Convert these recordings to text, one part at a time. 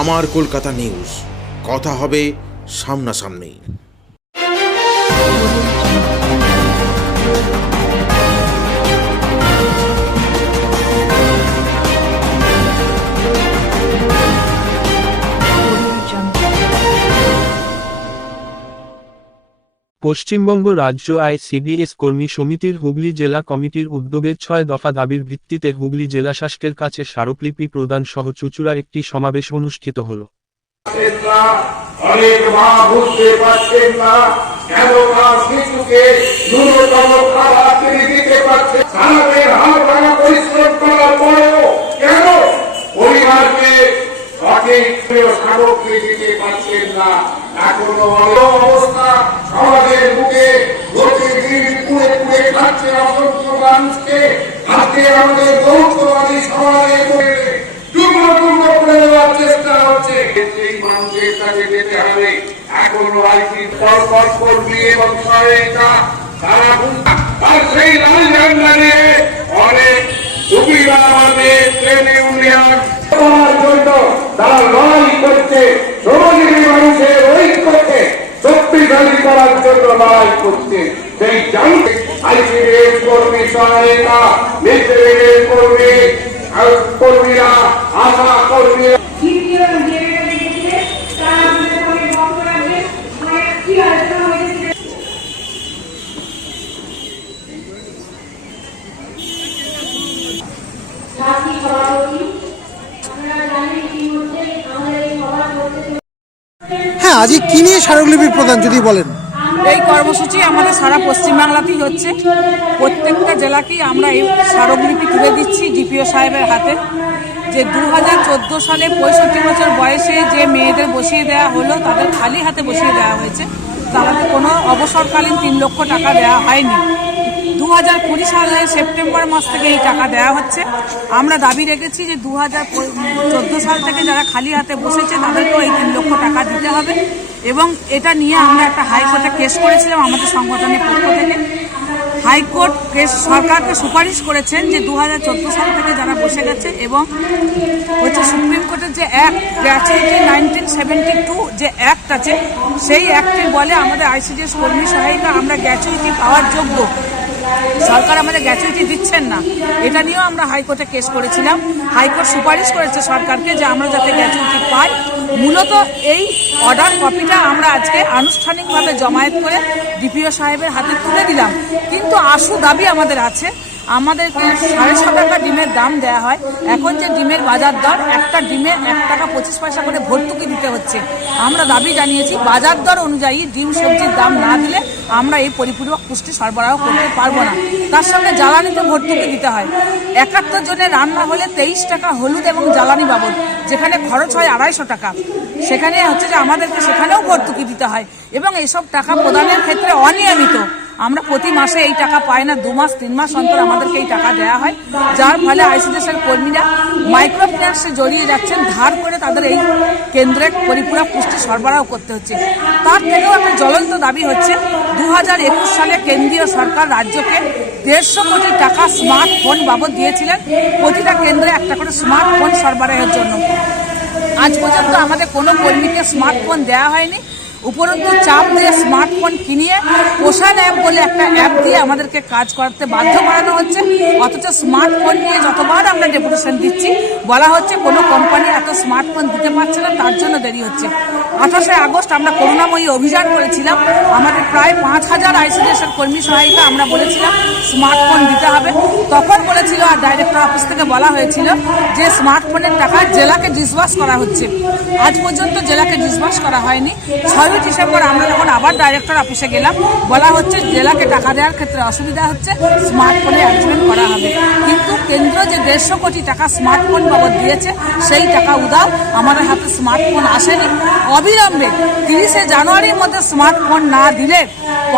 আমার কলকাতা নিউজ, কথা হবে সামনাসামনি। পশ্চিমবঙ্গ রাজ্য আইসিডিএস কর্মী সমিতির হুগলি জেলা কমিটির উদ্যোগে 6 দফা দাবির ভিত্তিতে হুগলি জেলাশাসকের কাছে স্মারকলিপি প্রদান সহ চুঁচুড়া একটি সমাবেশ অনুষ্ঠিত হল। সমাজের বুকে প্রতিদিন পুড়ে পুড়ে খাচ্ছে অসংখ্য মানুষকে। আজকে আমাদের বহুত্ববাদী সমাজে টুকরো টুকরো করে দেওয়ার চেষ্টা হচ্ছে। সেই মানুষের কাছে যেতে হবে। এখনো আইসি পরপর কর্মী এবং সহায়িকা তারা আর সেই লাল ঝান্ডা নিয়ে অনেক সুবিধা আমাদের ট্রেড ইউনিয়ন জন্য তারা লড়াই করছে। শ্রমজীবী মানুষের ঐক্যকে শক্তিশালী করার জন্য লড়াই করছে। সেই জানতে আইসিডিএস কর্মী সহায়িকা, মিত্রের কর্মী কর্মীরা, আশা কর্মীরা হ্যাঁ, আজকে কি নিয়ে স্মারকলিপি প্রদান যদি বলেন। এই কর্মসূচি আমাদের সারা পশ্চিমবাংলাতেই হচ্ছে। প্রত্যেকটা জেলাকেই আমরা এই স্মারকলিপি তুলে দিচ্ছি ডিপিও সাহেবের হাতে, যে 2014 সালে 65 বছর বয়সে যে মেয়েদের বসিয়ে দেওয়া হলো তাদের খালি হাতে বসিয়ে দেওয়া হয়েছে, তাদের কোনো অবসরকালীন 3 লক্ষ টাকা দেওয়া হয়নি। 2020 সালের সেপ্টেম্বর মাস থেকে এই টাকা দেওয়া হচ্ছে। আমরা দাবি রেখেছি যে 2014 সাল থেকে যারা খালি হাতে বসেছে তাদেরকেও এই 3 লক্ষ টাকা দিতে হবে, এবং এটা নিয়ে আমরা একটা হাইকোর্টে কেস করেছিলাম আমাদের সংগঠনের পক্ষ থেকে। হাইকোর্ট কেস সরকারকে সুপারিশ করেছেন যে 2014 সাল থেকে যারা বসে গেছে, এবং হচ্ছে সুপ্রিম কোর্টের যে অ্যাক্ট গ্র্যাচুইটি 1972 যে অ্যাক্ট আছে, সেই অ্যাক্টের বলে আমাদের আইসিডিএস কর্মী সহায়িকা আমরা গ্র্যাচুইটি পাওয়ার যোগ্য। সরকার আমাদের গ্র্যাচুইটি দিচ্ছেন না, এটা নিয়েও আমরা হাইকোর্টে কেস করেছিলাম। হাইকোর্ট সুপারিশ করেছে সরকারকে যে আমরা যাতে গ্র্যাচুইটি পাই। মূলত এই অর্ডার কপিটা আমরা আজকে আনুষ্ঠানিকভাবে জমায়েত করে ডিপিও সাহেবের হাতে তুলে দিলাম। কিন্তু আশু দাবি আমাদের আছে, আমাদেরকে 6.5 টাকা ডিমের দাম দেওয়া হয়। এখন যে ডিমের বাজার দর, একটা ডিমে 1 টাকা 25 পয়সা করে ভর্তুকি দিতে হচ্ছে। আমরা দাবি জানিয়েছি বাজার দর অনুযায়ী ডিম সবজির দাম না দিলে আমরা এই পরিপূরক পুষ্টি সরবরাহ করতে পারবো না। তার সঙ্গে জ্বালানিতে ভর্তুকি দিতে হয়। 71 জনের রান্না হলে 23 টাকা হলুদ এবং জ্বালানি বাবদ, যেখানে খরচ হয় 250 টাকা, সেখানে হচ্ছে যে আমাদেরকে সেখানেও ভর্তুকি দিতে হয়, এবং এইসব টাকা প্রদানের ক্ষেত্রে অনিয়মিত। আমরা প্রতি মাসে এই টাকা পাই না, 2 মাস 3 মাস অন্তর আমাদেরকে এই টাকা দেওয়া হয়, যার ফলে আইসিডিএসের কর্মীরা মাইক্রো ফিন্যান্সে জড়িয়ে যাচ্ছেন, ধার করে তাদের এই কেন্দ্রে পরিপূরক পুষ্টি সরবরাহ করতে হচ্ছে। তার থেকেও একটা জ্বলন্ত দাবি হচ্ছে 2021 সালে কেন্দ্রীয় সরকার রাজ্যকে 150 কোটি টাকা স্মার্টফোন বাবদ দিয়েছিলেন, প্রতিটা কেন্দ্রে একটা করে স্মার্টফোন সরবরাহের জন্য। আজ পর্যন্ত আমাদের কোনো কর্মীকে স্মার্টফোন দেওয়া হয়নি। উপরন্তু চাপ দিয়ে স্মার্টফোন কিনিয়ে পোষণ অ্যাপ বলে একটা অ্যাপ দিয়ে আমাদেরকে কাজ করতে বাধ্য করানো হচ্ছে। অথচ স্মার্টফোন নিয়ে যতবার আমরা ডেপুটেশন দিচ্ছি, বলা হচ্ছে কোনো কোম্পানি এত স্মার্টফোন দিতে পারছে না, তার জন্য দেরি হচ্ছে। 28 আগস্ট আমরা করুণাময়ী অভিযান করেছিলাম। আমাদের প্রায় 5000 আইসিডিএসের কর্মী সহায়িকা আমরা বলেছিলাম স্মার্টফোন দিতে হবে। তখন বলেছিল, আর ডাইরেক্টর অফিস থেকে বলা হয়েছিল যে স্মার্টফোনের টাকা জেলাকে ডিসবার্স করা হচ্ছে। আজ পর্যন্ত জেলাকে ডিসবার্স করা হয়নি। 6 ডিসেম্বর আমরা যখন আবার ডাইরেক্টর অফিসে গেলাম, বলা হচ্ছে জেলাকে টাকা দেওয়ার ক্ষেত্রে অসুবিধা হচ্ছে, স্মার্টফোনে অ্যারেঞ্জমেন্ট করা হবে। কিন্তু কেন্দ্র যে 150 কোটি টাকা স্মার্টফোন বাবদ দিয়েছে, সেই টাকা উদাও, আমাদের হাতে স্মার্টফোন আসেনি। অবিলম্বে 30 জানুয়ারির মধ্যে স্মার্টফোন না দিলে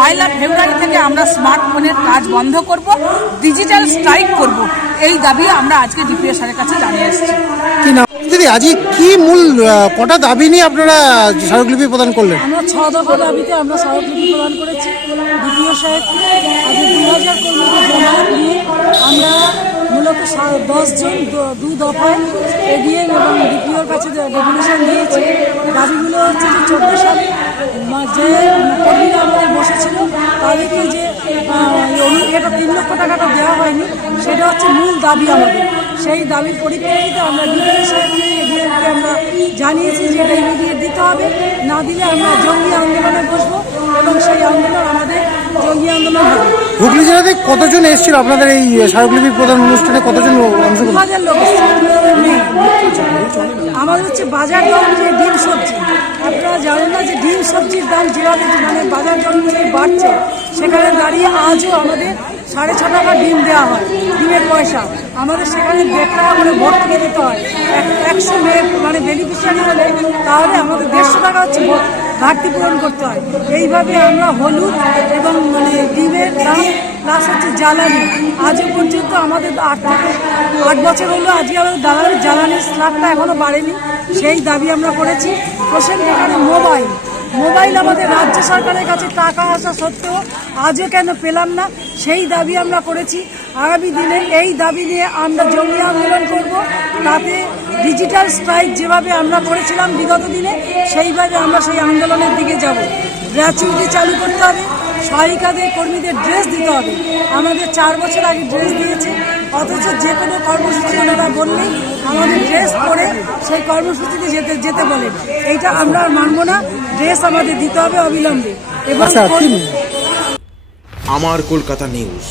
1 ফেব্রুয়ারি থেকে আমরা স্মার্টফোনের কাজ বন্ধ করব, ডিজিটাল স্ট্রাইক করব। এই দাবি আমরা আজকে ডিপিও স্যারের কাছে জানিয়ে এসেছি। দিদি, আজকে কি মূল কটা দাবি নিয়ে আপনারা স্মারকলিপি প্রদান করলেন? আমরা 6 দফা দাবিতে আমরা স্মারকলিপি প্রদান করেছি ডিপিও সাহেবকে। আজ 2000 কর্মীকে জমা নিয়ে আমরা মূলত 10 জন দু দফায় এডিএম এবং ডিপিওর কাছে রেগুলেশন দিয়েছে। দাবিগুলো হচ্ছে যে 14 সালে যে কর্মীরা আমাদের বসেছিল তাদেরকে যে এটা 3 লক্ষ টাকাটা দেওয়া হয়নি, সেটা হচ্ছে মূল দাবি আমাদের। সেই দাবির পরিপ্রেক্ষিতে আমরা ডিপিও সাহেবকে এডিএমকে আমরা জানিয়েছি যে এটা ইমিডিয়েট দিতে হবে, না দিলে আমরা জঙ্গি আন্দোলনে বসবো এবং সেই আন্দোলন আমাদের জঙ্গি আন্দোলন হবে। হুগলি জেলাতে কতজন এসেছিল আপনাদের এই স্মারকলিপি প্রদান অনুষ্ঠানে? কতজন অংশগ্রহণ? 2000 লোক এসেছে। আমাদের হচ্ছে বাজার দর যে ডিম সবজি, আপনারা জানেন না যে ডিম সবজির দাম যেভাবে মানে বাজার দর অনুযায়ী বাড়ছে, সেখানে দাঁড়িয়ে আজও আমাদের 6.5 টাকা ডিম দেওয়া হয়, ডিমের পয়সা আমাদের সেখানে 1.5 টাকা করে ভর্তুকি দিতে হয়। 100 মানে বেনিফিশিয়ারি হলে তাহলে আমাদের 150 টাকা হচ্ছে ঘাটতি পূরণ করতে হয়। এইভাবে আমরা হলুদ এবং মানে ডিমের দাম প্লাস হচ্ছে জ্বালানি, আজও পর্যন্ত আমাদের 8 বছর হলো আজকে আমাদের জ্বালানির স্ল্যাবটা এখনও বাড়েনি, সেই দাবি আমরা করেছি। প্রসেন্ট এখানে মোবাইল আমাদের রাজ্য সরকারের কাছে টাকা আসা সত্ত্বেও আজও কেন পেলাম না, সেই দাবি আমরা করেছি। আগামী দিনে এই দাবি নিয়ে আমরা জঙ্গি আন্দোলন করব, তাতে ডিজিটাল স্ট্রাইক যেভাবে আমরা করেছিলাম বিগত দিনে, সেইভাবে আমরা সেই আন্দোলনের দিকে যাব। গ্র্যাচুইটি চালু করতে হবে, সহায়িকাদের কর্মীদের ড্রেস দিতে হবে। আমাদের 4 বছর আগে ড্রেস দিয়েছে, অথচ যে কোনো কর্মসূচি ওনারা বললেই আমাদের ড্রেস পরে সেই কর্মসূচিতে যেতে বলে। এইটা আমরা আর মানব না, ড্রেস আমাদের দিতে হবে অবিলম্বে। এবং আমার কলকাতা নিউজ,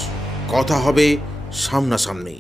কথা হবে সামনাসামনি।